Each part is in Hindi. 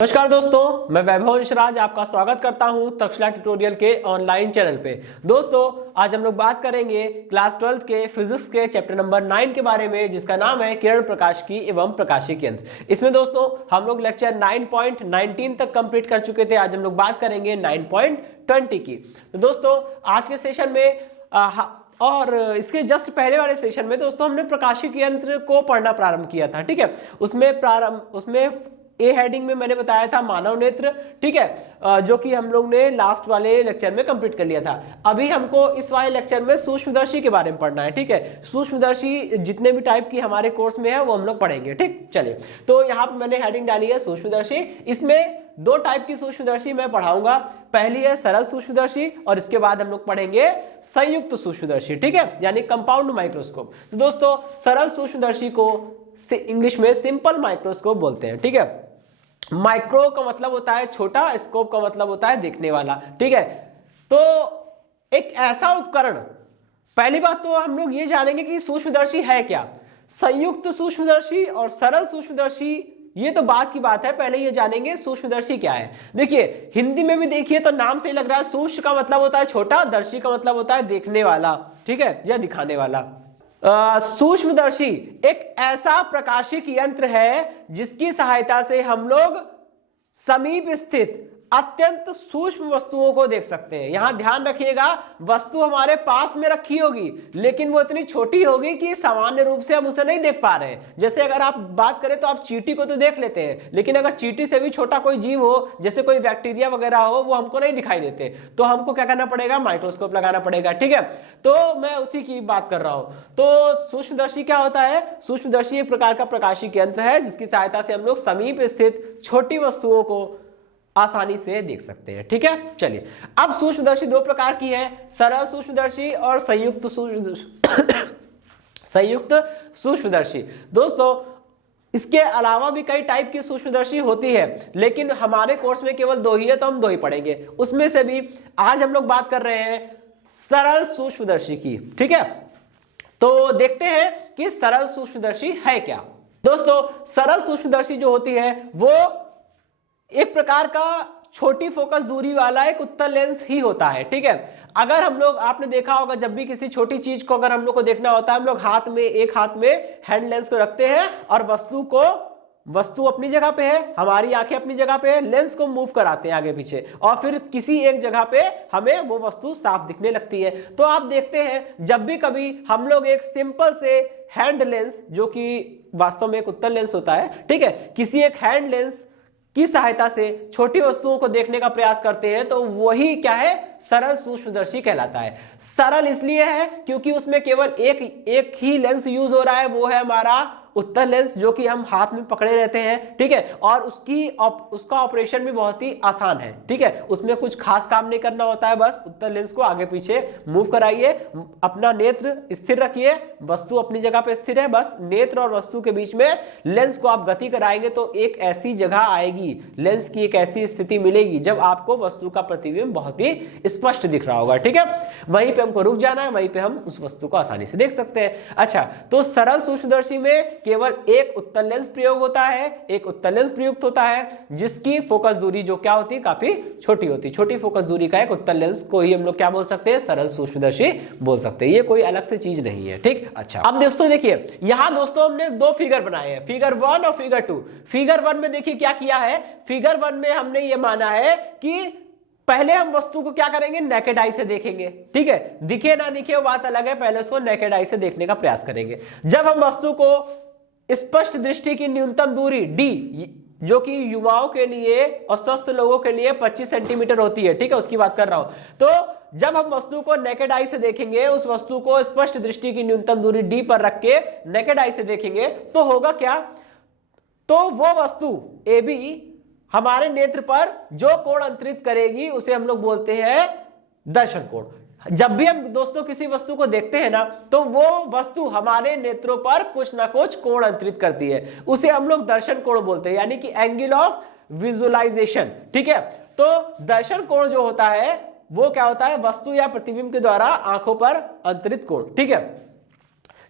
नमस्कार दोस्तों, मैं वैभव निशराज आपका स्वागत करता हूं तक्षशिला ट्यूटोरियल के ऑनलाइन चैनल पे। दोस्तों, आज हम लोग बात करेंगे क्लास 12 के फिजिक्स के चैप्टर नंबर 9 के बारे में, जिसका नाम है किरण प्रकाशिकी एवं प्रकाशिकी यंत्र। इसमें दोस्तों हम लोग लेक्चर 9.19 तक कंप्लीट कर चुके थे। आज हम लोग बात करेंगे 9.20 की। तो दोस्तों आज के सेशन में और इसके जस्ट पहले वाले सेशन में दोस्तों हमने प्रकाशिकी यंत्र को पढ़ना प्रारंभ किया था। ठीक है, उसमें ए हेडिंग में मैंने बताया था मानव नेत्र। ठीक है, जो कि हम लोग ने लास्ट वाले लेक्चर में कंप्लीट कर लिया था। अभी हमको इस वाले लेक्चर में सूक्ष्मदर्शी के बारे में पढ़ना है। ठीक है, सूक्ष्मदर्शी जितने भी टाइप की हमारे कोर्स में है वो हम लोग पढ़ेंगे। ठीक, चलिए, तो यहाँ पर मैंने हेडिंग डाली है सूक्ष्मदर्शी। इसमें दो टाइप की सूक्ष्मदर्शी मैं पढ़ाऊंगा। पहली है सरल सूक्ष्मदर्शी और इसके बाद हम लोग पढ़ेंगे संयुक्त सूक्ष्मदर्शी। ठीक है, यानी कंपाउंड माइक्रोस्कोप। तो दोस्तों सरल सूक्ष्मदर्शी को इंग्लिश में सिंपल माइक्रोस्कोप बोलते हैं। ठीक है, माइक्रो का मतलब होता है छोटा, स्कोप का मतलब होता है देखने वाला। ठीक है, तो एक ऐसा उपकरण, पहली बात तो हम लोग ये जानेंगे कि सूक्ष्मदर्शी है क्या। संयुक्त सूक्ष्मदर्शी और सरल सूक्ष्मदर्शी ये तो बात की बात है, पहले ये जानेंगे सूक्ष्मदर्शी क्या है। देखिए हिंदी में भी देखिए तो नाम से ही लग रहा है, सूक्ष्म का मतलब होता है छोटा, दर्शी का मतलब होता है देखने वाला। ठीक है, या दिखाने वाला। सूक्ष्मदर्शी एक ऐसा प्रकाशिक यंत्र है जिसकी सहायता से हम लोग समीप स्थित अत्यंत सूक्ष्म वस्तुओं को देख सकते हैं। यहां ध्यान रखिएगा, वस्तु हमारे पास में रखी होगी लेकिन वो इतनी छोटी होगी कि सामान्य रूप से हम उसे नहीं देख पा रहे हैं। जैसे अगर आप बात करें तो आप चींटी को तो देख लेते हैं, लेकिन अगर चींटी से भी छोटा कोई जीव हो, जैसे कोई बैक्टीरिया वगैरह हो, वो हमको नहीं दिखाई देते। तो हमको क्या करना पड़ेगा, माइक्रोस्कोप लगाना पड़ेगा। ठीक है, तो मैं उसी की बात कर रहा हूं। तो सूक्ष्मदर्शी क्या होता है? सूक्ष्मदर्शी एक प्रकार का प्रकाशिक यंत्र है जिसकी सहायता से हम लोग समीप स्थित छोटी वस्तुओं को आसानी से देख सकते हैं। ठीक है, चलिए, अब सूक्ष्मदर्शी दो प्रकार की है, सरल सूक्ष्मदर्शी और संयुक्त सूक्ष्मदर्शी। दोस्तों इसके अलावा भी कई टाइप की सूक्ष्मदर्शी होती है, लेकिन हमारे कोर्स में केवल दो ही है तो हम दो ही पढ़ेंगे। उसमें से भी आज हम लोग बात कर रहे हैं सरल सूक्ष्मदर्शी की। ठीक है, तो देखते हैं कि सरल सूक्ष्मदर्शी है क्या। दोस्तों सरल सूक्ष्मदर्शी जो होती है वो एक प्रकार का छोटी फोकस दूरी वाला एक उत्तल लेंस ही होता है। ठीक है, अगर हम लोग, आपने देखा होगा जब भी किसी छोटी चीज को अगर हम लोग को देखना होता है, हम लोग एक हाथ में हैंड लेंस को रखते हैं और वस्तु अपनी जगह पे है, हमारी आंखें अपनी जगह पे है, लेंस को मूव कराते हैं आगे पीछे और फिर किसी एक जगह पे हमें वो वस्तु साफ दिखने लगती है। तो आप देखते हैं जब भी कभी हम लोग एक सिंपल से हैंड लेंस, जो कि वास्तव में एक उत्तल लेंस होता है, ठीक है, किसी एक हैंड लेंस की सहायता से छोटी वस्तुओं को देखने का प्रयास करते हैं तो वही क्या है, सरल सूक्ष्मदर्शी कहलाता है। सरल इसलिए है क्योंकि उसमें केवल एक ही लेंस यूज हो रहा है, वो है हमारा उत्तल लेंस, जो कि हम हाथ में पकड़े रहते हैं। ठीक है, और उसका ऑपरेशन भी बहुत ही आसान है। ठीक है, उसमें कुछ खास काम नहीं करना होता है, बस उत्तल लेंस को आगे पीछे मूव कराइए, अपना नेत्र स्थिर रखिए, वस्तु अपनी जगह पे स्थिर है, बस नेत्र और वस्तु के बीच में लेंस को आप गति कराएंगे तो एक ऐसी जगह आएगी, लेंस की एक ऐसी स्थिति मिलेगी जब आपको वस्तु का प्रतिबिंब बहुत ही स्पष्ट दिख रहा होगा। ठीक है, वहीं पे हमको रुक जाना है, वहीं पे हम उस वस्तु को आसानी से देख सकते हैं। अच्छा, तो सरल सूक्ष्मदर्शी में केवल एक उत्तल लेंस प्रयोग होता है, एक उत्तल लेंस प्रयुक्त होता है जिसकी फोकस दूरी जो क्या होती है, काफी छोटी होती है। छोटी फोकस दूरी का एक उत्तल लेंस को ही हम लोग क्या बोल सकते हैं, सरल सूक्ष्मदर्शी बोल सकते हैं। ये कोई अलग से चीज नहीं है। ठीक, अच्छा, अब दोस्तों देखिए, यहां दोस्तों हमने दो फिगर बनाए हैं, फिगर 1 और फिगर 2। फिगर 1 में देखिए क्या किया है, फिगर 1 में हमने ये माना है कि पहले हम वस्तु को क्या करेंगे, नेकेड आई से देखेंगे। ठीक है, दिखे ना दिखे वो बात अलग है, पहले उसको नेकेड आई से देखने का प्रयास करेंगे। जब हम वस्तु को स्पष्ट दृष्टि की न्यूनतम दूरी डी, जो कि युवाओं के लिए और स्वस्थ लोगों के लिए 25 सेंटीमीटर होती है, ठीक है, उसकी बात कर रहा हूं। तो जब हम वस्तु को नेकेड आई से देखेंगे, उस वस्तु को स्पष्ट दृष्टि की न्यूनतम दूरी डी पर रख के नेकेड आई से देखेंगे तो होगा क्या, तो वो वस्तु ए बी हमारे नेत्र पर जो कोण अंतरित करेगी उसे हम लोग बोलते हैं दर्शन कोण। जब भी हम दोस्तों किसी वस्तु को देखते हैं ना, तो वो वस्तु हमारे नेत्रों पर कुछ ना कुछ कोण अंतरित करती है, उसे हम लोग दर्शन कोण बोलते हैं, यानी कि एंगल ऑफ विजुअलाइजेशन। ठीक है, तो दर्शन कोण जो होता है वो क्या होता है, वस्तु या प्रतिबिंब के द्वारा आंखों पर अंतरित कोण। ठीक है,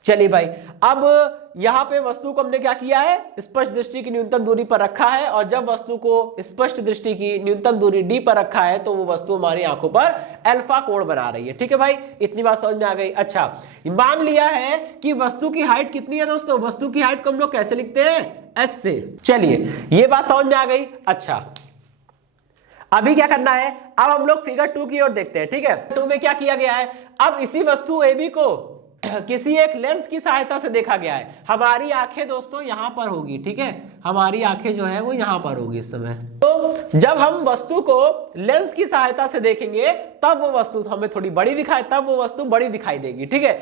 चलिए भाई, अब यहां पे वस्तु को हमने क्या किया है, स्पष्ट दृष्टि की न्यूनतम दूरी पर रखा है, और जब वस्तु को स्पष्ट दृष्टि की न्यूनतम दूरी d पर रखा है तो वो वस्तु हमारी आंखों पर अल्फा कोण बना रही है। ठीक है भाई, इतनी बात समझ में आ गई। अच्छा, मान लिया है कि वस्तु की हाइट कितनी है दोस्तों, वस्तु की हाइट को हम लोग कैसे लिखते हैं, h से। चलिए, ये बात समझ में आ गई। अच्छा, अभी क्या करना है, अब हम लोग फिगर 2 की ओर देखते हैं। ठीक है, 2 में क्या किया गया है, अब इसी वस्तु AB को किसी एक लेंस की सहायता से देखा गया है। हमारी आंखें दोस्तों यहां पर होगी, ठीक है, हमारी आंखें जो है वो यहां पर होगी इस समय। तो जब हम वस्तु को लेंस की सहायता से देखेंगे तब वो वस्तु हमें थोड़ी बड़ी दिखाए, तब वो वस्तु बड़ी दिखाई देगी। ठीक है,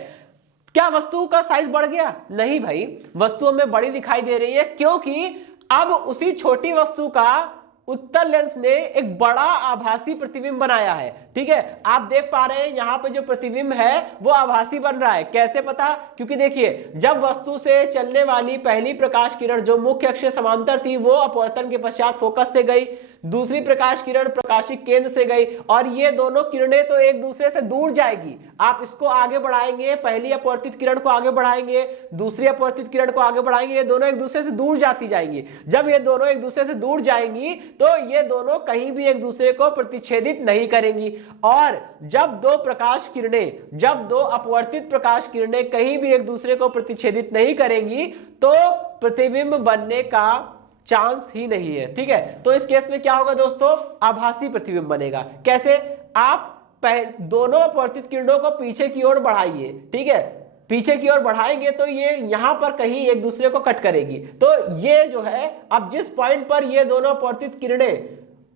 क्या वस्तु का साइज बढ़ गया, नहीं भाई, वस्तु हमें बड़ी दिखाई दे रही है क्योंकि अब उसी छोटी वस्तु का उत्तल लेंस ने एक बड़ा आभासी प्रतिबिंब बनाया है। ठीक है, आप देख पा रहे हैं यहां पे जो प्रतिबिंब है वो आभासी बन रहा है। कैसे पता, क्योंकि देखिए जब वस्तु से चलने वाली पहली प्रकाश किरण जो मुख्य अक्ष से समांतर थी वो अपवर्तन के पश्चात फोकस से गई, दूसरी प्रकाश किरण प्रकाशिक केंद्र से गई, और ये दोनों किरणें तो एक दूसरे से दूर जाएगी। आप इसको आगे बढ़ाएंगे, पहली अपवर्तित किरण को आगे बढ़ाएंगे, दूसरी अपवर्तित किरण को आगे बढ़ाएंगे, ये दोनों एक दूसरे से दूर जाती जाएंगी। जब ये दोनों एक दूसरे से दूर जाएंगी तो ये दोनों कहीं भी एक दूसरे को प्रतिच्छेदित नहीं करेंगी, और जब दो प्रकाश किरणें, जब दो अपवर्तित प्रकाश किरणें कहीं भी एक दूसरे को प्रतिच्छेदित नहीं करेंगी तो प्रतिबिंब बनने का चांस ही नहीं है। ठीक है, तो इस केस में क्या होगा दोस्तों, आभासी प्रतिबिंब बनेगा। कैसे, आप दोनों अपवर्तित किरणों को पीछे की ओर बढ़ाइए। ठीक है, पीछे की ओर बढ़ाएंगे तो ये यहां पर कहीं एक दूसरे को कट करेगी, तो ये जो है अब जिस पॉइंट पर ये दोनों अपवर्तित किरणें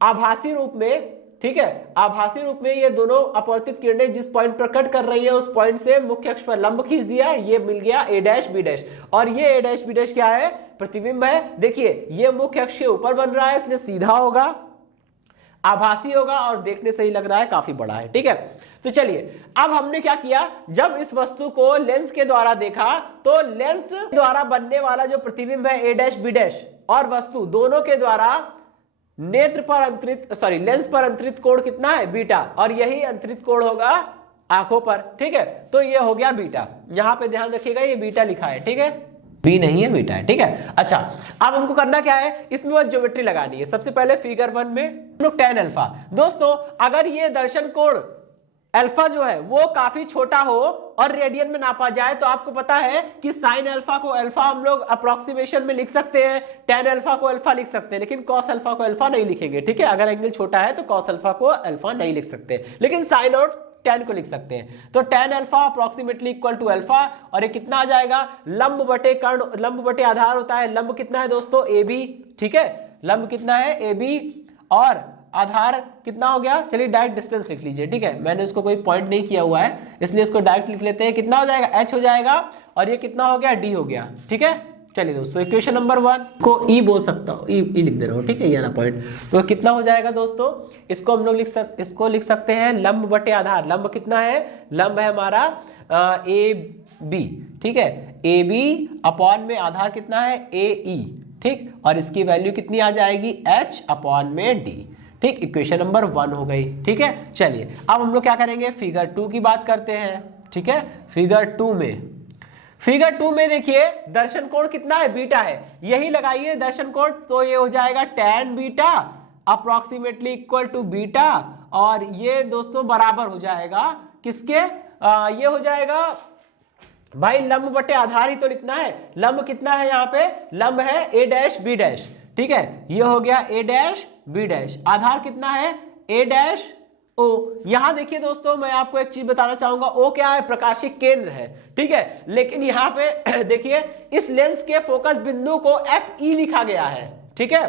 आभासी रूप में, ठीक है, आभासी रूप में ये दोनों अपवर्तित किरणें जिस पॉइंट पर कट कर रही है उस पॉइंट से मुख्य अक्ष पर लंब खींच दिया, ये मिल गया a डैश b डैश, और ये a डैश b डैश क्या है, प्रतिबिंब है। देखिए ये मुख्य अक्ष के ऊपर बन रहा है इसलिए सीधा होगा, आभासी होगा, और देखने से ही लग रहा है काफी बड़ा है। ठीक है, तो चलिए अब हमने क्या किया, जब इस वस्तु को लेंस के द्वारा देखा तो लेंस द्वारा बनने वाला जो प्रतिबिंब है a डैश b डैश और वस्तु दोनों के द्वारा नेत्र पर अंतरित लेंस पर अंतरित कोण कितना है, बीटा, और यही अंतरित कोण होगा आंखों पर। ठीक है, तो ये हो गया बीटा, यहां पे ध्यान रखिएगा ये बीटा लिखा है। ठीक है, बी नहीं है, बीटा है। ठीक है, अच्छा अब हमको करना क्या है, इसमें बस ज्योमेट्री लगानी है। सबसे पहले फिगर 1 में हम लोग tan अल्फा, दोस्तों अगर ये दर्शन कोण अल्फा जो है वो काफी छोटा हो और रेडियन में नापा जाए तो आपको पता है कि साइन अल्फा को अल्फा हम लोग अप्रोक्सीमेशन में लिख सकते हैं, tan अल्फा को अल्फा लिख सकते हैं, लेकिन cos अल्फा को अल्फा नहीं लिखेंगे। ठीक है, अगर एंगल छोटा है तो cos अल्फा को अल्फा नहीं लिख सकते, लेकिन साइन और tan को लिख सकते हैं। तो tan alpha approximately equal to alpha, और ये कितना आ जाएगा, लंब बटे कर्ण, लंब बटे आधार होता है। लंब कितना है दोस्तों, AB। ठीक है, लंब कितना है, AB, और आधार कितना हो गया, चलिए डायरेक्ट डिस्टेंस लिख लीजिए। ठीक है, मैंने इसको कोई पॉइंट नहीं किया हुआ है इसलिए इसको डायरेक्ट लिख लेते हैं। कितना हो जाएगा, h हो जाएगा, और ये कितना हो गया, d हो गया। ठीक है, चलिए दोस्तों इक्वेशन नंबर 1 को E बोल सकता हूँ, E लिख दे रहा हूँ। ठीक है, ये ना पॉइंट, तो कितना हो जाएगा दोस्तों, इसको हम लोग लिख सकते हैं लंब बटे आधार। लंब कितना है, लंब है हमारा AB। ठीक है, AB अपॉन में आधार कितना है, AE। ठीक, और इसकी वैल्यू कितनी आ जाएगी, h अपॉन में d। ठीक, इक्वेशन नंबर 1 हो गई। ठीक है, चलिए अब हम लोग क्या करेंगे, फिगर 2 की बात करते हैं। ठीक है, फिगर 2 में देखिए दर्शन कोण कितना है, बीटा है, यही लगाइए दर्शन कोण, तो ये हो जाएगा tan beta approximately equal to beta, और ये दोस्तों बराबर हो जाएगा किसके, ये हो जाएगा भाई लंब बटे आधार ही तो लिखना है। लंब कितना है यहाँ पे, लंब है a डैश b डैश। ठीक है, ये हो गया a डैश b डैश, आधार कितना है, a डैश o। यहां देखिए दोस्तों मैं आपको एक चीज बताना चाहूंगा, o क्या है, प्रकाशिक केंद्र है। ठीक है, लेकिन यहां पे देखिए इस लेंस के फोकस बिंदु को FE लिखा गया है। ठीक है,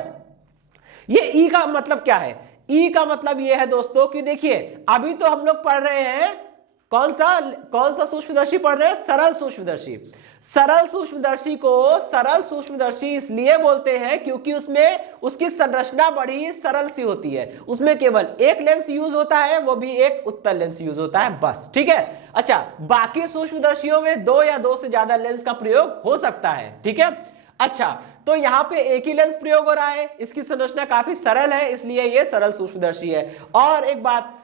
ये E का मतलब क्या है, E का मतलब ये है दोस्तों कि देखिए अभी तो हम लोग पढ़ रहे हैं कौन सा सूक्ष्मदर्शी पढ़ रहे हैं, सरल सूक्ष्मदर्शी। सरल सूक्ष्मदर्शी को सरल सूक्ष्मदर्शी इसलिए बोलते हैं क्योंकि उसमें उसकी संरचना बड़ी सरल सी होती है, उसमें केवल एक लेंस यूज होता है, वो भी एक उत्तल लेंस यूज होता है बस। ठीक है, अच्छा बाकी सूक्ष्मदर्शियों में 2 या 2 से ज्यादा लेंस का प्रयोग हो सकता है। ठीक है, अच्छा तो यहाँ पे एक ही लेंस प्रयोग हो रहा है, इसकी संरचना काफी सरल है इसलिए ये सरल सूक्ष्मदर्शी है। और एक बात,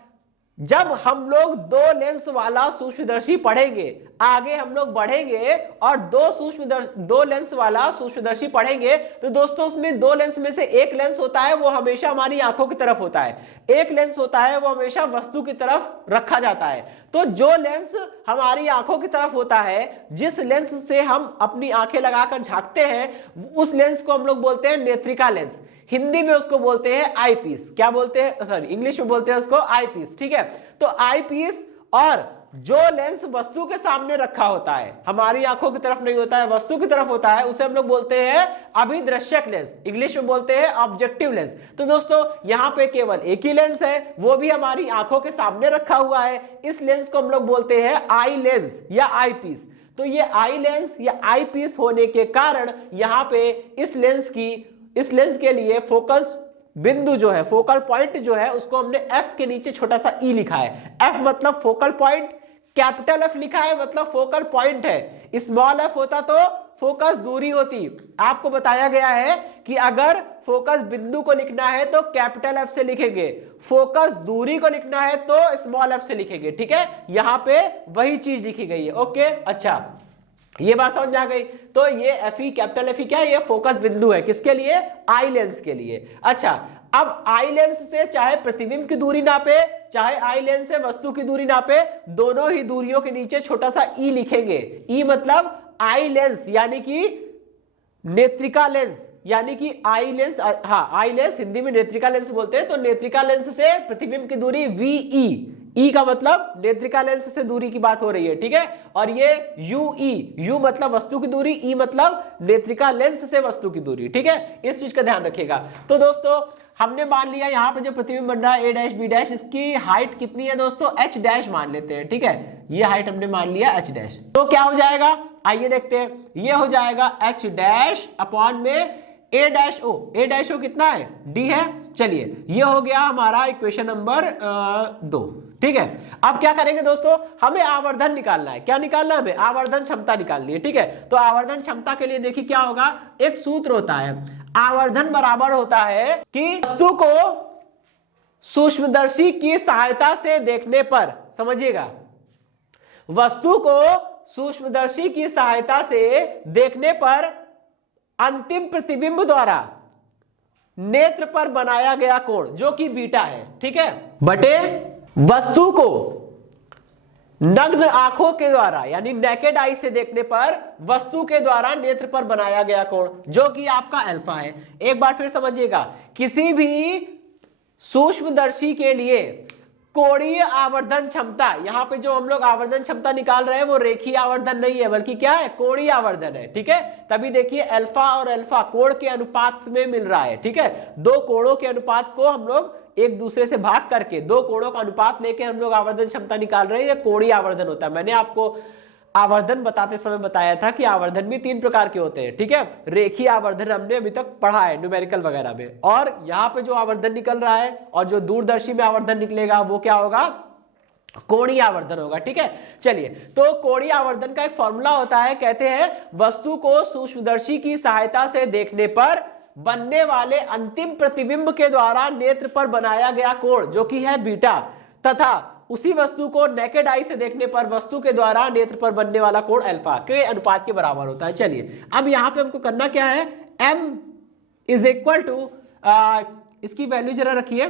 जब हम लोग दो लेंस वाला सूक्ष्मदर्शी पढ़ेंगे, आगे हम लोग बढ़ेंगे और दो लेंस वाला सूक्ष्मदर्शी पढ़ेंगे, तो दोस्तों उसमें दो लेंस में से एक लेंस होता है वो हमेशा हमारी आंखों की तरफ होता है, एक लेंस होता है वो हमेशा वस्तु की तरफ रखा जाता है। तो जो लेंस हमारी आंखों की तरफ होता है, जिस लेंस से हम अपनी आंखें लगाकर झांकते हैं, उस लेंस को हम लोग बोलते हैं नेत्रिका लेंस। हिंदी में उसको बोलते हैं आई पीस। क्या बोलते हैं, सॉरी इंग्लिश में बोलते हैं उसको आई पीस। ठीक है, तो आई पीस और जो लेंस वस्तु के सामने रखा होता है, हमारी आंखों की तरफ नहीं होता है, वस्तु की तरफ होता है, उसे हम लोग बोलते हैं अभिदृश्यक लेंस, इंग्लिश में बोलते हैं ऑब्जेक्टिव लेंस। तो दोस्तों यहाँ पे केवल एक ही लेंस है, वो भी हमारी आंखों के सामने रखा हुआ है। इस लेंस को हम लोग बोलते हैं आई लेंस या आई पीस। तो ये आई लेंस या आई पीस होने के कारण यहाँ पे इस लेंस के लिए फोकस बिंदु जो है, फोकल पॉइंट जो है, उसको हमने एफ के नीचे छोटा सा ई लिखा है। एफ मतलब फोकल पॉइंट, कैपिटल एफ लिखा है मतलब फोकल पॉइंट है, स्मॉल एफ होता तो फोकस दूरी होती। आपको बताया गया है कि अगर फोकस बिंदु को लिखना है तो कैपिटल एफ से लिखेंगे, फोकस दूरी को लिखना है तो स्मॉल एफ से लिखेंगे। ठीक है, यहां पे वही चीज लिखी गई है। ओके, अच्छा ये बात समझ आ गई। तो ये एफई, कैपिटल एफई क्या है, ये फोकस बिंदु है, किसके लिए, आई लेंस के लिए। अच्छा, अब आई लेंस से चाहे प्रतिबिंब की दूरी नापे, चाहे आई लेंस से वस्तु की दूरी नापे, दोनों ही दूरियों के नीचे छोटा सा ई लिखेंगे। ई मतलब आई लेंस यानी कि नेत्रिका लेंस, यानी कि आई लेंस, हाँ आई लेंस हिंदी में नेत्रिका लेंस बोलते हैं। तो नेत्रिका लेंस से प्रतिबिंब की दूरी वीई, ई का मतलब नेत्रिका लेंस से दूरी की बात हो रही है। ठीक है, और ये यूई, यू मतलब वस्तु की दूरी, ई मतलब नेत्रिका लेंस से वस्तु की दूरी। ठीक है, इस चीज का ध्यान रखिएगा। तो दोस्तों हमने मान लिया यहाँ पे जो प्रतिबिंब बन रहा है ए डैश बी डैश, इसकी हाइट कितनी है दोस्तों, एच डैश मान लेते हैं। ठीक है, ये हाइट हमने मान लिया एच डैश। तो क्या हो जाएगा, आइए देखते हैं। ये हो जाएगा एच डैश अपॉन में ए डैश ओ। ए डैश ओ कितना है, डी है। चलिए ये हो गया हमारा इक्वेशन नंबर 2। ठीक है, अब क्या करेंगे दोस्तों, हमें आवर्धन निकालना है। क्या निकालना है हमें, आवर्धन क्षमता निकालनी है। ठीक है, तो आवर्धन क्षमता के लिए देखिए क्या होगा, एक सूत्र होता है, आवर्धन बराबर होता है कि वस्तु को सूक्ष्मदर्शी की सहायता से देखने पर, समझिएगा, वस्तु को सूक्ष्मदर्शी की सहायता से देखने पर अंतिम प्रतिबिंब द्वारा नेत्र पर बनाया गया कोण जो कि बीटा है, ठीक है, बटे वस्तु को नग्न आंखों के द्वारा यानी नेकेड आई से देखने पर वस्तु के द्वारा नेत्र पर बनाया गया कोण जो कि आपका अल्फा है। एक बार फिर समझिएगा, किसी भी सूक्ष्मदर्शी के लिए कोणीय आवर्धन क्षमता, यहां पे जो हम लोग आवर्धन क्षमता निकाल रहे हैं वो रेखीय आवर्धन नहीं है बल्कि क्या है, कोणीय आवर्धन है। ठीक है, तभी देखिए अल्फा और अल्फा कोण के अनुपात में मिल रहा है। ठीक है, दो कोणों के अनुपात को हम लोग एक दूसरे से भाग करके दो कोणों का अनुपात लेके हम लोग आवर्धन क्षमता निकाल रहे हैं, ये कोणीय आवर्धन होता है। मैंने आपको आवर्धन बताते समय बताया था कि आवर्धन भी 3 प्रकार के होते हैं। ठीक है, रेखीय आवर्धन हमने अभी तक पढ़ा है न्यूमेरिकल वगैरह में, और यहाँ पे जो आवर्धन निकल रहा है और जो दूरदर्शी में आवर्धन निकलेगा वो क्या होगा, कोणीय आवर्धन होगा। ठीक है, चलिए, तो कोणीय आवर्धन का एक फॉर्मूला होता है, कहते हैं वस्तु को सूक्ष्मदर्शी की सहायता से देखने पर बनने वाले अंतिम प्रतिबिंब के द्वारा नेत्र पर बनाया गया कोण जो कि है बीटा, तथा उसी वस्तु को नेकेड आई से देखने पर वस्तु के द्वारा नेत्र पर बनने वाला कोण अल्फा के अनुपात के बराबर होता है। चलिए, अब यहां पे हमको करना क्या है, m इज इक्वल टू, इसकी वैल्यू जरा रखिए,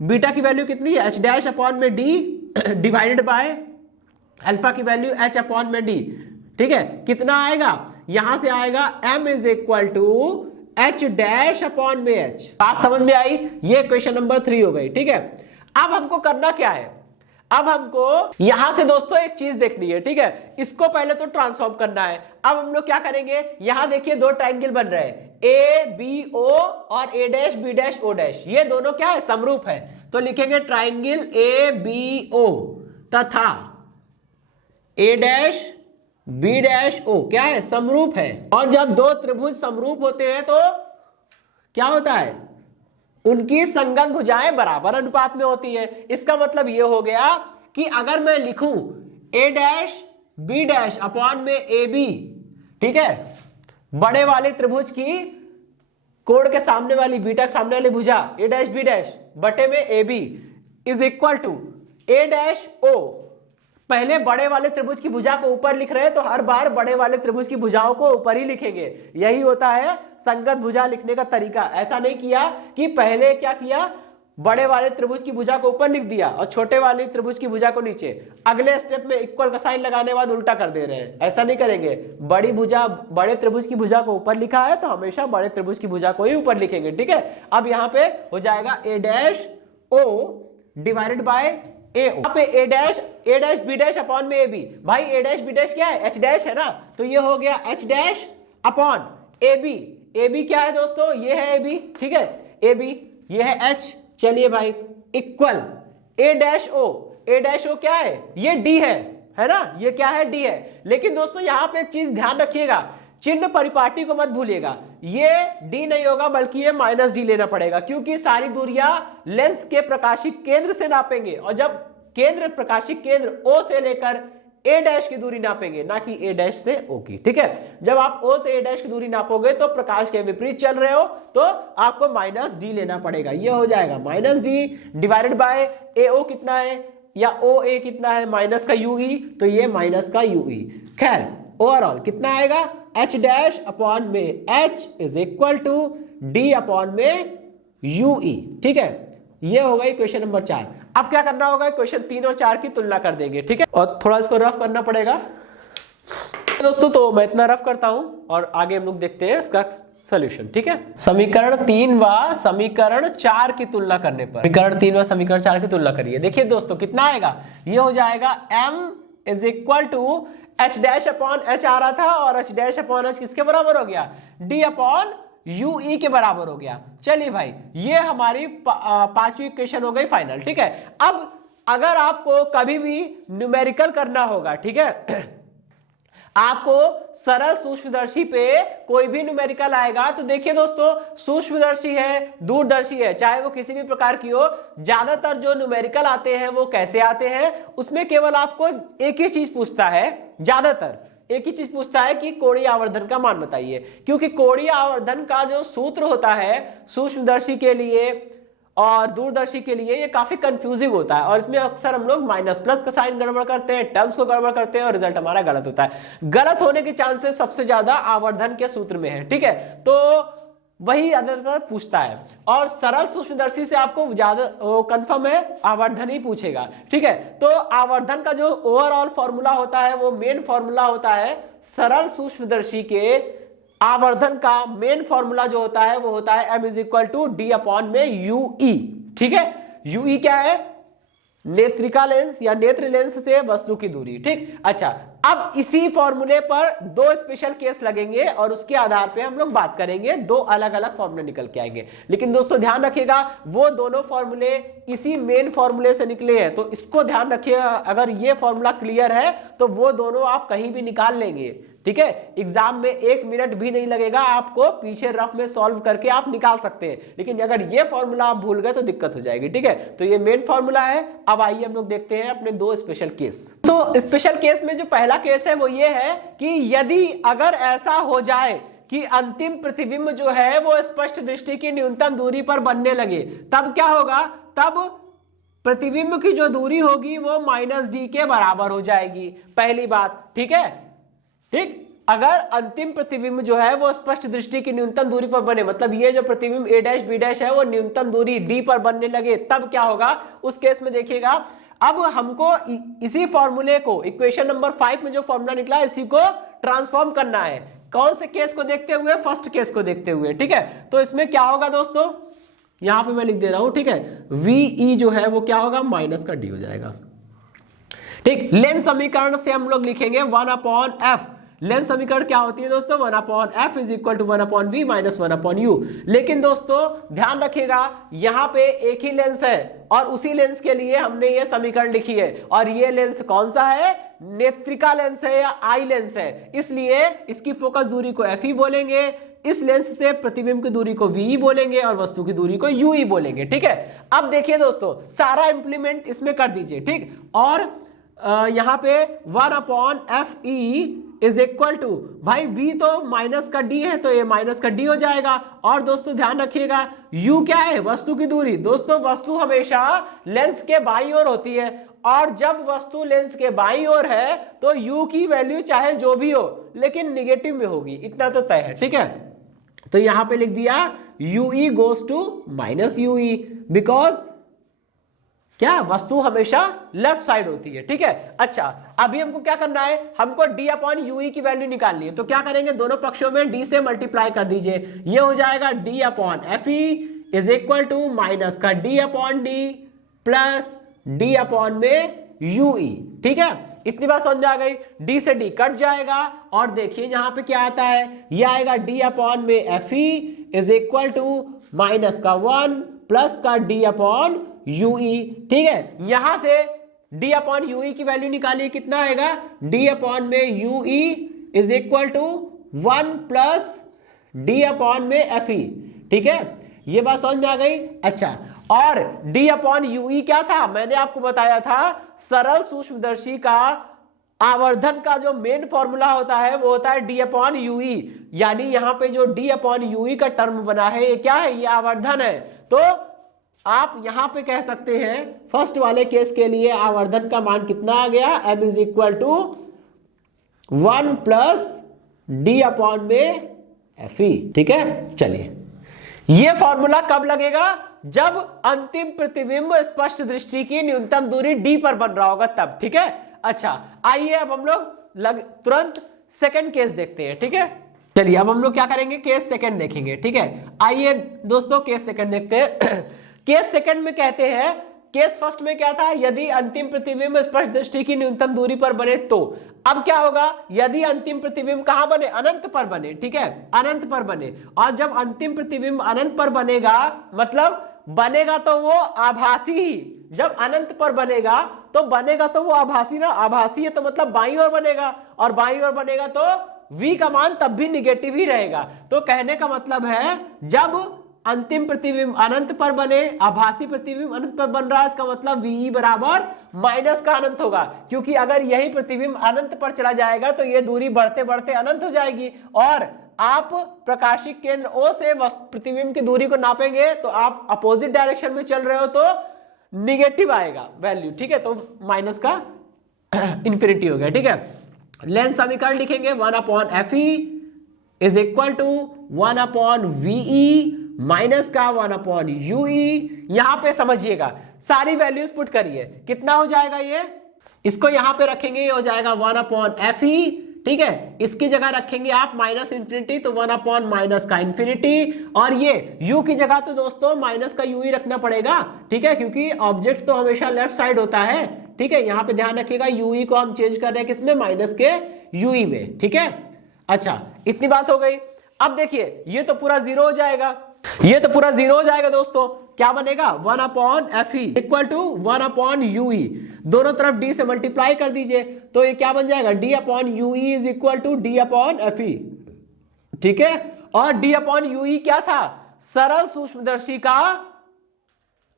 बीटा की वैल्यू कितनी है, एच डैश अपॉन में डी डिवाइडेड बाय अल्फा की वैल्यू एच अपॉन में डी। ठीक है, कितना आएगा, यहां से आएगा m is equal to H dash upon में एच। बात समझ में आई, ये क्वेश्चन नंबर 3 हो गई। ठीक है, अब हमको करना क्या है, अब हमको यहां से दोस्तों एक चीज देखनी है। ठीक है, इसको पहले तो ट्रांसफॉर्म करना है। अब हम लोग क्या करेंगे, यहां देखिए दो ट्रायंगल बन रहे हैं, ए बी ओ और A dash B dash O dash, ये दोनों क्या है, समरूप है। तो लिखेंगे ट्रायंगल ए बी ओ तथा ए डैश बी डैश ओ क्या है, समरूप है। और जब दो त्रिभुज समरूप होते हैं तो क्या होता है, उनकी संगत भुजाएं बराबर अनुपात में होती है। इसका मतलब यह हो गया कि अगर मैं लिखूं ए डैश बी डैश अपॉन में ए बी, ठीक है, बड़े वाले त्रिभुज की कोण के सामने वाली, बीटा के सामने वाली भुजा ए डैश बी डैश बटे में a b is equal to a dash o, पहले बड़े वाले त्रिभुज की भुजा को ऊपर लिख रहे हैं तो हर बार बड़े वाले त्रिभुज की भुजाओं को ऊपर ही लिखेंगे, यही होता है संगत भुजा लिखने का तरीका। ऐसा नहीं किया कि पहले क्या किया, बड़े वाले त्रिभुज की भुजा को ऊपर लिख दिया और छोटे वाले त्रिभुज की भुजा को नीचे, अगले स्टेप में इक्वल का साइन लगाने बाद उल्टा कर दे रहे हैं। ऐसा नहीं करेंगे, बड़ी भुजा बड़े त्रिभुज की भुजा को ऊपर लिखा है तो हमेशा बड़े त्रिभुज की भुजा को ही ऊपर लिखेंगे, ठीक है। अब यहाँ पे हो जाएगा ए डैश ओ डिवाइडेड बाय ए, यहाँ पे ए डैश बी डैश अपॉन में ए बी। भाई ए डैश बी डैश क्या है, एच डैश है ना, तो ये हो गया h dash upon a b. A b क्या है दोस्तों, ये है ए बी, ठीक है, ए बी ये है एच। चलिए भाई इक्वल ए डैश ओ, ए डैश ओ क्या है, ये डी है ना, ये क्या है, डी है। लेकिन दोस्तों यहाँ पे एक चीज ध्यान रखिएगा, चिन्ह परिपाटी को मत भूलिएगा, ये डी नहीं होगा बल्कि ये माइनस डी लेना पड़ेगा, क्योंकि सारी दूरियां लेंस के प्रकाशिक केंद्र से नापेंगे और जब केंद्र प्रकाशिक केंद्र ओ से लेकर ए डैश की दूरी नापेंगे, ना कि ए डैश से ओ की, ठीक है। जब आप ओ से ए डैश की दूरी नापोगे तो प्रकाश के विपरीत चल रहे हो तो आपको माइनस डी लेना पड़ेगा, ये हो जाएगा माइनस डी डिवाइडेड बाय ए ओ कितना है या ओ ए कितना है, माइनस का यू ई, तो ये माइनस का यू ई। खैर ओवरऑल कितना आएगा, एच डैश अपॉन में h is equal to d upon में यू ई, ठीक है। ये होगा इक्वेशन नंबर 4। अब क्या करना होगा, क्वेश्चन 3 और 4 की तुलना कर देंगे, ठीक है, और थोड़ा इसको रफ करना पड़ेगा दोस्तों। तो मैं इतना रफ करता हूं और आगे हम लोग देखते हैं इसका सॉल्यूशन, ठीक है। समीकरण 3 व समीकरण 4 की तुलना करने पर, समीकरण 3 व समीकरण 4 की तुलना करिए। देखिए दोस्तों कितना आएगा, ये हो जाएगा m is equal to H dash upon H आ रहा था और एच डैश अपॉन एच किसके बराबर हो गया, डी अपॉन यू ई के बराबर हो गया। चलिए भाई ये हमारी पांचवी इक्वेशन हो गई फाइनल, ठीक है। अब अगर आपको कभी भी न्यूमेरिकल करना होगा, ठीक है, आपको सरल सूक्ष्मदर्शी पे कोई भी न्यूमेरिकल आएगा तो देखिए दोस्तों, सूक्ष्मदर्शी है, दूरदर्शी है, चाहे वो किसी भी प्रकार की हो, ज्यादातर जो न्यूमेरिकल आते हैं वो कैसे आते हैं, उसमें केवल आपको एक ही चीज पूछता है, ज्यादातर एक ही चीज पूछता है कि कोणीय आवर्धन का मान बताइए, क्योंकि कोणीय आवर्धन का जो सूत्र होता है सूक्ष्मदर्शी के लिए और दूरदर्शी के लिए ये काफी कंफ्यूजिंग होता है और इसमें अक्सर हम लोग माइनस प्लस का साइन गड़बड़ करते हैं, टर्म्स को गड़बड़ करते हैं और रिजल्ट हमारा गलत होता है। गलत होने के चांसेस सबसे ज्यादा आवर्धन के सूत्र में है, ठीक है, तो वही ज्यादातर पूछता है और सरल सूक्ष्मदर्शी से आपको ज्यादा कंफर्म है आवर्धन ही पूछेगा, ठीक है। तो आवर्धन का जो ओवरऑल फॉर्मूला होता है वो मेन फॉर्मूला होता है, सरल सूक्ष्मदर्शी के आवर्धन का मेन फॉर्मूला जो होता है वो होता है m is equal to d upon में यू ई, ठीक है। यू ई क्या है, नेत्रिका लेंस या नेत्र लेंस से वस्तु की दूरी, ठीक। अच्छा, अब इसी फॉर्मूले पर दो स्पेशल केस लगेंगे और उसके आधार पे हम लोग बात करेंगे, दो अलग अलग फॉर्मूले निकल के आएंगे। लेकिन दोस्तों ध्यान रखिएगा वो दोनों फॉर्मूले इसी मेन फॉर्मूले से निकले हैं, तो इसको ध्यान रखिएगा। अगर ये फॉर्मूला क्लियर है तो वो दोनों आप कहीं भी निकाल लेंगे, ठीक है। एग्जाम में 1 मिनट भी नहीं लगेगा, आपको पीछे रफ में सॉल्व करके आप निकाल सकते हैं। लेकिन अगर ये फॉर्मूला आप भूल गए तो दिक्कत हो जाएगी, ठीक है। तो ये मेन फॉर्मूला है। अब आइए हम लोग देखते हैं अपने दो स्पेशल केस। तो स्पेशल केस में जो पहला केस है वो ये है कि यदि अगर ऐसा हो जाए कि अंतिम प्रतिबिंब जो है वो स्पष्ट दृष्टि की न्यूनतम दूरी पर बनने लगे, तब क्या होगा, तब प्रतिबिंब की जो दूरी होगी वो माइनस डी के बराबर हो जाएगी, पहली बात, ठीक है। ठीक, अगर अंतिम प्रतिबिंब जो है वो स्पष्ट दृष्टि की न्यूनतम दूरी पर बने, मतलब ये जो प्रतिबिंब ए डैश बी डैश है वो न्यूनतम दूरी डी पर बनने लगे, तब क्या होगा उस केस में देखिएगा। अब हमको इसी फॉर्मूले को इक्वेशन नंबर 5 में जो फॉर्मूला निकला है इसी को ट्रांसफॉर्म करना है। कौन से केस को देखते हुए, फर्स्ट केस को देखते हुए, ठीक है। तो इसमें क्या होगा दोस्तों, यहां पे मैं लिख दे रहा हूं, ठीक है। वी जो है वो क्या होगा, माइनस का डी हो जाएगा, ठीक। लेंस समीकरण से हम लोग लिखेंगे 1/f। लेंस समीकरण क्या होती है दोस्तों, 1/f is equal to 1/v minus 1/u। लेकिन दोस्तों ध्यान रखिएगा यहाँ पे एक ही लेंस है और उसी लेंस के लिए हमने ये समीकरण लिखी है, और ये लेंस कौन सा है, नेत्रिका लेंस है या आई लेंस है, इसलिए इसकी फोकस दूरी को f ही बोलेंगे, इस लेंस से प्रतिबिंब की दूरी को v बोलेंगे और वस्तु की दूरी को u ही बोलेंगे, ठीक है। अब देखिए दोस्तों सारा इंप्लीमेंट इसमें कर दीजिए, ठीक। और यहां पे 1/fe इज इक्वल टू, भाई v तो माइनस का d है तो ये माइनस का d हो जाएगा। और दोस्तों ध्यान रखिएगा u क्या है, वस्तु की दूरी। दोस्तों वस्तु हमेशा लेंस के बाईं ओर होती है और जब वस्तु लेंस के बाईं ओर है तो u की वैल्यू चाहे जो भी हो लेकिन निगेटिव में होगी, इतना तो तय है। ठीक है, तो यहां पे लिख दिया ue goes to minus ue, because क्या वस्तु हमेशा लेफ्ट साइड होती है। ठीक है, अच्छा अभी हमको क्या करना है, हमको d अपॉन ue की वैल्यू निकालनी है। तो क्या करेंगे, दोनों पक्षों में d से मल्टीप्लाई कर दीजिए, ये हो जाएगा d upon fe is equal to minus का d upon d plus d upon में ue। ठीक है, इतनी बात समझ आ गई। d से d कट जाएगा और देखिए यहां पे क्या आता है, ये आएगा d अपॉन में fe is equal to minus का 1 प्लस का d अपॉन ue। ठीक है, यहां से d अपॉन ue की वैल्यू निकालिए, कितना आएगा, d अपॉन में ue is equal to 1 plus d upon में fe। ठीक है, ये बात समझ में आ गई। अच्छा, और d अपॉन ue क्या था, मैंने आपको बताया था सरल सूक्ष्मदर्शी का आवर्धन का जो मेन फॉर्मूला होता है वो होता है d अपॉन ue, यानी यहां पे जो d अपॉन ue का टर्म बना है ये क्या है, ये आवर्धन है। तो आप यहां पे कह सकते हैं फर्स्ट वाले केस के लिए आवर्धन का मान कितना आ गया, m is equal to 1 plus d upon में fe। ठीक है, चलिए ये फॉर्मूला कब लगेगा, जब अंतिम प्रतिबिंब स्पष्ट दृष्टि की न्यूनतम दूरी d पर बन रहा होगा तब। ठीक है, अच्छा आइए अब हम लोग तुरंत सेकंड केस देखते हैं। ठीक है, चलिए अब हम लोग क्या करेंगे, केस सेकंड देखेंगे। ठीक है, आइए दोस्तों केस सेकंड देखते हैं। केस सेकंड में कहते हैं, केस फर्स्ट में क्या था, यदि अंतिम प्रतिबिंब स्पष्ट दृष्टि की न्यूनतम दूरी पर बने तो। अब क्या होगा, यदि अंतिम प्रतिबिंब कहां बने, अनंत पर बने। ठीक है, अनंत पर बने, और जब अंतिम प्रतिबिंब अनंत पर बनेगा मतलब बनेगा तो वो आभासी ही, जब अनंत पर बनेगा तो बनेगा तो वो आभासी ना, आभासी है तो मतलब बाईं ओर बनेगा, और बाईं ओर बनेगा तो v का मान तब भी निगेटिव ही रहेगा। तो कहने का मतलब है जब अंतिम प्रतिबिंब अनंत पर बने, आभासी प्रतिबिंब अनंत पर बन रहा है, इसका मतलब ve बराबर माइनस का अनंत होगा, क्योंकि अगर यही प्रतिबिंब अनंत पर चला जाएगा तो ये दूरी बढ़ते बढ़ते अनंत हो जाएगी, और आप प्रकाशिक केंद्र O से प्रतिबिंब की दूरी को नापेंगे तो आप अपोजिट डायरेक्शन में चल रहे हो तो निगेटिव आएगा वैल्यू। ठीक है, तो माइनस का इंफिनिटी हो गया। ठीक है, लेंस समीकरण लिखेंगे 1 upon fe is equal to 1 upon ve minus का 1 अपॉन ue। यहां पे समझिएगा सारी वैल्यूज पुट करिए, कितना हो जाएगा, ये इसको यहां पे रखेंगे, ये हो जाएगा 1 अपॉन fe। ठीक है, इसकी जगह रखेंगे आप माइनस इंफिनिटी तो 1 अपॉन माइनस का इंफिनिटी, और ये u की जगह तो दोस्तों माइनस का ue रखना पड़ेगा। ठीक है, क्योंकि ऑब्जेक्ट तो हमेशा लेफ्ट साइड होता है। ठीक है, यहां पे ध्यान रखिएगा ue को हम चेंज कर रहे हैं किसमें, माइनस के ue में। ठीक है, अच्छा इतनी बात हो गई। अब देखिए ये तो पूरा जीरो हो जाएगा, ये तो पूरा जीरो हो जाएगा दोस्तों, क्या बनेगा 1 upon fe equal to 1 upon ue, दोनों तरफ d से मल्टीप्लाई कर दीजिए तो ये क्या बन जाएगा, d upon ue is equal to d upon fe। ठीक है, और d अपॉन ue क्या था, सरल सूक्ष्मदर्शी का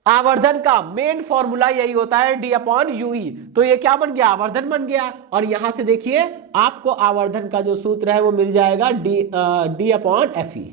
आवर्धन का मेन फॉर्मूला यही होता है d अपॉन ue, तो ये क्या बन गया, आवर्धन बन गया। और यहां से देखिए आपको आवर्धन का जो सूत्र है वो मिल जाएगा d अपॉन fe।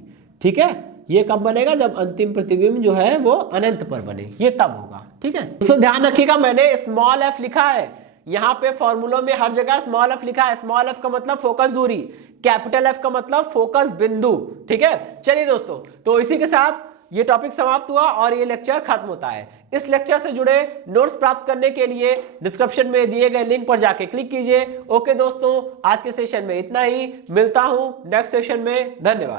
ठीक है, ये कब बनेगा, जब अंतिम प्रतिबिंब जो है वो अनंत पर बने, ये तब होगा। ठीक है, तो ध्यान रखिएगा मैंने स्मॉल f लिखा है, यहाँ पे फॉर्मूलों में हर जगह स्मॉल f लिखा है। स्मॉल f का मतलब फोकस दूरी, कैपिटल F का मतलब फोकस बिंदु। ठीक है, चलिए दोस्तों, तो इसी के साथ ये टॉपिक समाप्त हुआ और ये लेक्चर खत्म होता है। इस लेक्चर से जुड़े नोट्स प्राप्त करने के लिए डिस्क्रिप्शन में दिए गए लिंक पर जाके क्लिक कीजिए। ओके दोस्तों, आज के सेशन में इतना ही, मिलता हूं नेक्स्ट सेशन में, धन्यवाद।